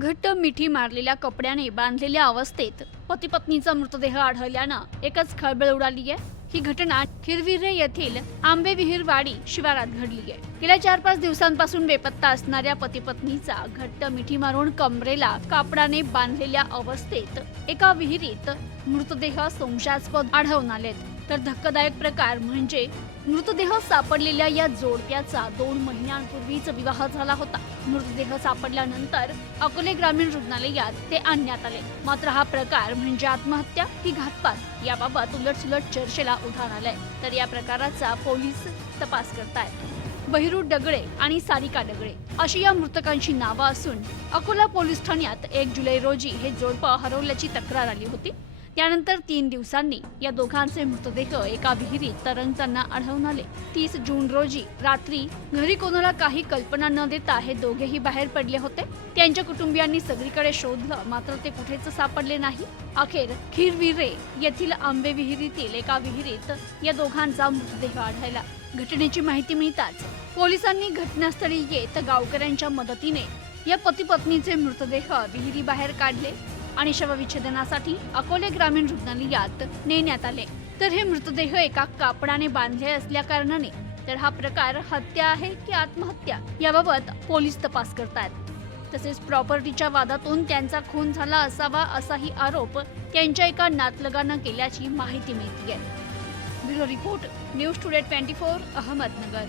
घट्ट मिठी मारलेल्या कपड्याने बांधलेल्या अवस्थेत पती पत्नीचा मृतदेह आढळल्यानं एकच खळबळ उडाली आहे. ही घटना खिरविरे येथील आंबेविहीरवाडी शिवारात घडली आहे. गेल्या चार पाच दिवसांपासून बेपत्ता असणाऱ्या पती पत्नीचा घट्ट मिठी मारून कमरेला कापडाने बांधलेल्या अवस्थेत एका विहिरीत मृतदेह संशयास्पद आढळून आलेत. तर धक्कादायक प्रकार म्हणजे मृतदेह सापडलेल्या या जोडप्याचा दोन महिन्यांपूर्वीच विवाह झाला होता. मृतदेह सापडल्यानंतर अकोले ग्रामीण रुग्णालयात ते आणण्यात आले. मात्र हा प्रकार म्हणजे आत्महत्या की घातपात याबाबत उलटसुलट चर्चेला उधाण आलंय. तर या प्रकाराचा पोलीस तपास करतायत. बहिरू डगळे आणि सारिका डगळे अशी या मृतकांची नावं असून अकोला पोलीस ठाण्यात एक जुलै रोजी हे जोडपं हरवल्याची तक्रार आली होती. त्यानंतर तीन दिवसांनी या दोघांचे मृतदेह एका विहिरीत तरंगताना आढळून आले. तीस जून रोजी रात्री घरी कोणाला काही कल्पना न देता हे दोघेही बाहेर पडले होते. त्यांच्या कुटुंबियांनी सगळीकडे शोधलं मात्र ते कुठेच सापडले नाही. अखेर खीरविरे येथील आंबे विहिरीतील एका विहिरीत या दोघांचा मृतदेह आढळला. घटनेची माहिती मिळताच पोलिसांनी घटनास्थळी येत गावकऱ्यांच्या मदतीने या पती पत्नीचे मृतदेह विहिरी बाहेर काढले. आणि शवविच्छेदनासाठी अकोले ग्रामीण रुग्णालयात नेण्यात आले. तर हे मृतदेह एका कापडाने बांधले असल्या कारणाने तर हा प्रकार हत्या आहे की आत्महत्या याबाबत पोलीस तपास करतात तसेच प्रॉपर्टीच्या वादातून त्यांचा खून झाला असावा असाही आरोप त्यांच्या एका नातलगानं केल्याची माहिती मिळते bureau report news today twenty four Ahmednagar.